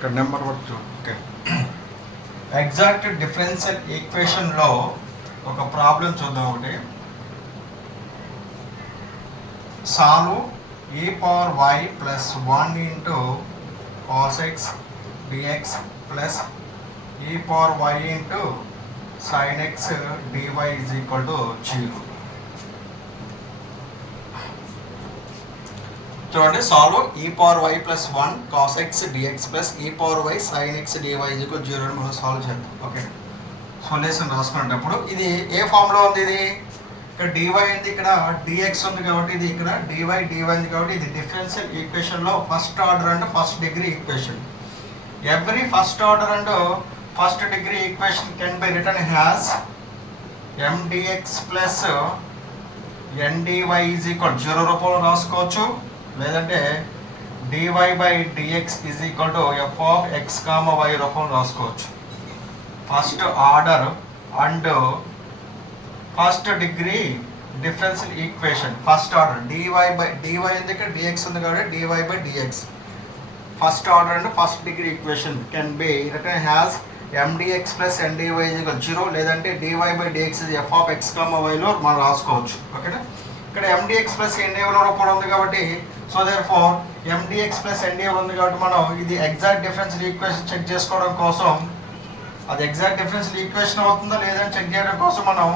ఇక్కడ number work చూడు. Okay, exact differential ఈక్వేషన్లో ఒక ప్రాబ్లం చూద్దాం. ఒకటి solve e power y plus 1 into cos x dx plus e power y into sin x dy is equal to 0. చూడండి, solve e power y plus 1 cos x dx plus e power y sin x dy is equal 0 అని మనం సాల్వ్ చేద్దాం. Okay, solution రాసుకునేటప్పుడు ఇది ఏ ఫామ్లో ఉంది? ఇది ఇక్కడ dy ఉంది, ఇక్కడ dx ఉంది కాబట్టి ఇది ఇక్కడ dy ఉంది కాబట్టి ఇది డిఫరెన్షియల్ ఈక్వేషన్లో first order and first degree equation. Every first order and first degree equation can be written as mdx plus ndy is equal 0 రూపంలో రాసుకోవచ్చు, లేదంటే dy by dx is equal to f of x, y రూపంలో రాసుకోవచ్చు. First order and first degree differential equation first order dy ఉంది, ఇక్కడ dx ఉంది కాబట్టి dy by dx first order and first degree equation can be written as mdx plus ndy is equal 0, లేదంటే dy by dx is f of x, yలో మనం రాసుకోవచ్చు. ఓకేనా, ఇక్కడ mdx ప్లస్ ndy రూపంలో ఉంది కాబట్టి so therefore mdx plus ndy ఉంది కాబట్టి మనం ఇది ఎగ్జాక్ట్ డిఫరెన్షియల్ ఈక్వేషన్ చెక్ చేసుకోవడం కోసం, అది ఎగ్జాక్ట్ డిఫరెన్షియల్ ఈక్వేషన్ అవుతుందా లేదని చెక్ చేయడం కోసం మనం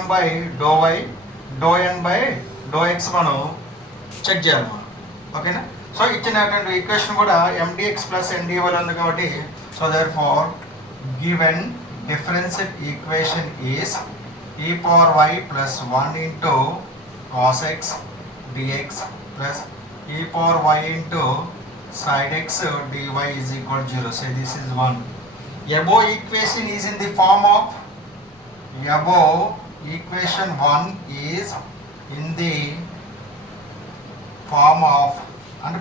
m by y n by x మనం చెక్ చేయాలి మనం. ఓకేనా, సో ఇచ్చినటువంటి ఈక్వేషన్ కూడా mdx ప్లస్ ndy ఉంది కాబట్టి so therefore given differential equation is e power y plus 1 into cos x dx plus e power y into sin x dy is equal 0. So this is 1. Above equation is in the form of above equation 1 is in the form of అంటే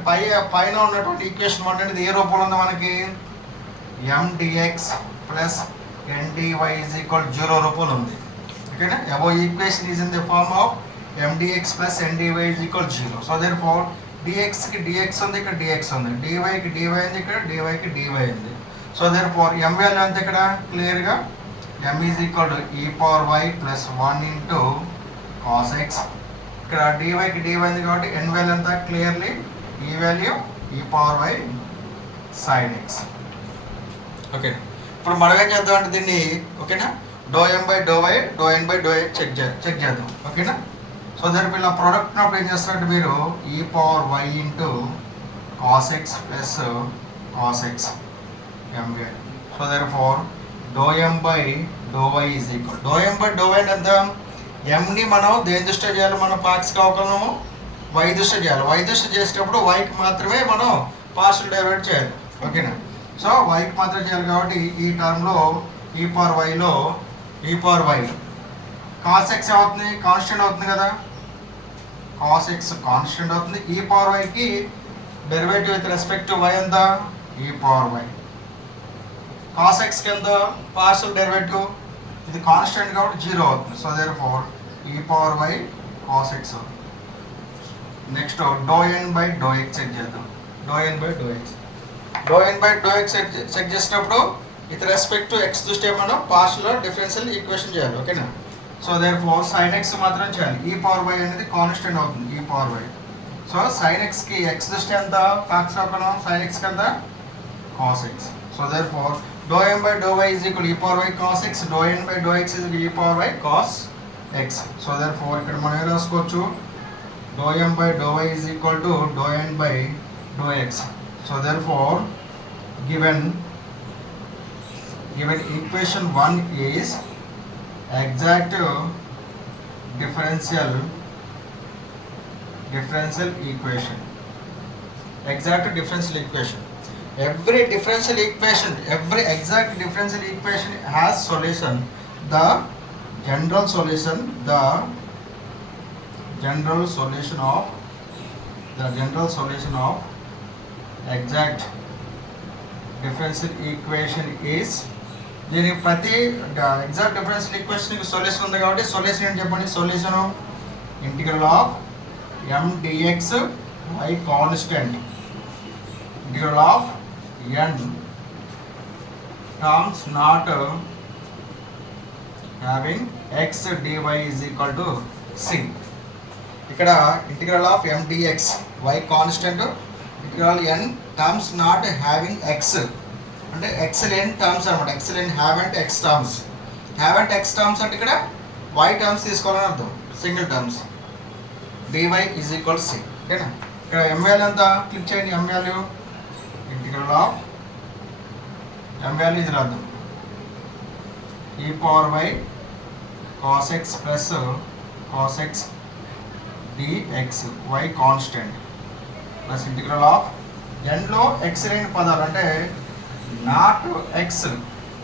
పైన ఉన్నటువంటి ఈక్వేషన్ 1 అనేది ఏ రూపంలో ఉంది మనకి? mdx plus ndy is equal 0 రూపంలో ఉంది. ఓకేనా, above equation is in the form of mdx plus ndy is equal 0. So therefore dx కి dx ఉంది, ఇక్కడ dx ఉంది, dy కి dy ఉంది, ఇక్కడ dy కి dy ఉంది. So therefore m value అంతే ఇక్కడ క్లియర్గా m is equal to e power y plus 1 into cos x, ఇక్కడ dyకి dy ఉంది కాబట్టి n వాల్యూ అంతా క్లియర్లీ ఈ value e power y sin x. Okay, ఇప్పుడు మనం ఏం చేద్దాం అంటే దీన్ని ఓకేనా m by y n by x check చేద్దాం. ఓకేనా, సో దాని ఇలా ప్రోడక్ట్ ఉన్నప్పుడు ఏం చేస్తారంటే మీరు e power y into cos x plus cos x m. So therefore m by y is equal m by y ఎంత? mని మనం దేని దృష్ట్యా చేయాలి? మనం పాక్షిక అవకలనము y దృష్ట్యా చేయాలి. y దృష్ట్యా చేసేటప్పుడు yకి మాత్రమే మనం పార్షియల్ డెరివేటివ్ చేయాలి. ఓకేనా, సో yకి మాత్రమే చేయాలి కాబట్టి ఈ టర్మ్లో e పవర్ yలో e power y cos x అవుతుంది, కాన్స్టెంట్ అవుతుంది కదా, cos x కాన్స్టెంట్ అవుతుంది. e పవర్ yకి derivative with respect to y ఎంత? e power y. cos x కింద పార్షియల్ డెరివేటివ్ ఇది కాన్స్టెంట్ కాబట్టి 0 అవుతుంది. So therefore e power y cos x. Next n by x check చేద్దాం. n by x check చేసినప్పుడు with respect to x దృష్ట్యా మనం partial differential equation చేయాలి. ఓకేనా, so therefore sin x మాత్రం చేయాలి. e పవర్ y అనేది constant అవుతుంది e power y. So sin x కి x దృష్ట్యా ఎంత? పాక్షికం sin x కింద cos x. So therefore m by y is equal to e power y cos x, n by x is equal to e power y cos x. So therefore ఇక్కడ మనం ఏం రాసుకోవచ్చు? m by y is equal to n by x. So therefore given equation 1 is exact differential equation. Exact differential equation. Every exact differential equation has solution. The general solution of exact differential equation is దీనికి ప్రతి exact differential ఈక్వేషన్కి సొల్యూషన్ ఉంది కాబట్టి సొల్యూషన్ ఏంటి చెప్పండి? Solution integral of m dx by constant, integral of n terms not having x dy is equal to c. ఇక్కడ integral of m dx y constant integral n terms not having x అంటే x లేని terms అనమాట. x లేని have అంటే x terms, have అంటే x terms అంటే ఇక్కడ y terms తీసుకోవాలని అర్థం, single terms. dy is equal c. ఓకేనా? ఇక్కడ m వాల్యూ ఎంత క్లిక్ చేయండి. m వాల్యూ ఇంటిగ్రల్ ఆఫ్ m వాల్యూ ఇది రాద్దాం, e power y cos x plus cos x dx y constant plus integral of ఎన్లో ఎక్స్ లేని పదాలు అంటే నాట్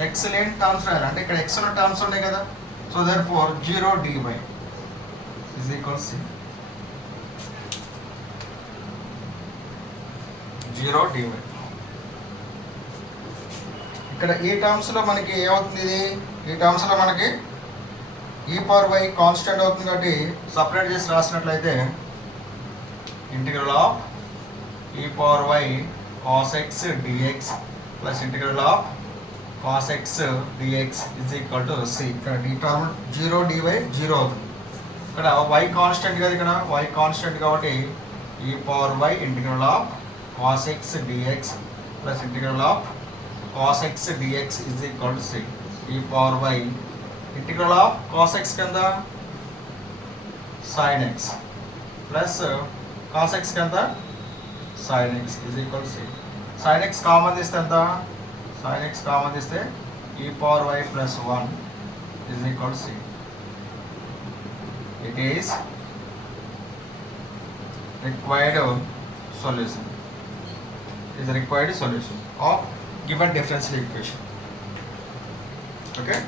ఎక్స్ లేని టర్మ్స్ రాయాలి. అంటే ఇక్కడ ఎక్స్లో టర్మ్స్ ఉన్నాయి కదా, so therefore 0 dy is equal c. 0 dy. ఇక్కడ ఈ టర్మ్స్లో మనకి ఏమవుతుంది, ఇది ఈ టర్మ్స్లో మనకి ఈ పవర్ y కాన్స్టెంట్ అవుతుంది కాబట్టి సపరేట్ చేసి రాసినట్లయితే ఇంటిగ్రల్ ఆఫ్ ఈ power y cos x dx plus integral of cos x dx is equal to c. ఇక్కడ ఈ టర్మ్ 0 dy 0 అవుతుంది. ఇక్కడ y కాన్స్టెంట్ కదా, ఇక్కడ y కాన్స్టెంట్ కాబట్టి e power y integral of cos x dx plus integral of cos x dx is equal to c. E power y integral of cos x కింద sin x plus cos x కింద sin x is equal c. sin x common తీస్తే ఎంత, sin x common తీస్తే e power y plus 1 is equal c. It is required solution, is required solution of given differential equation. Okay.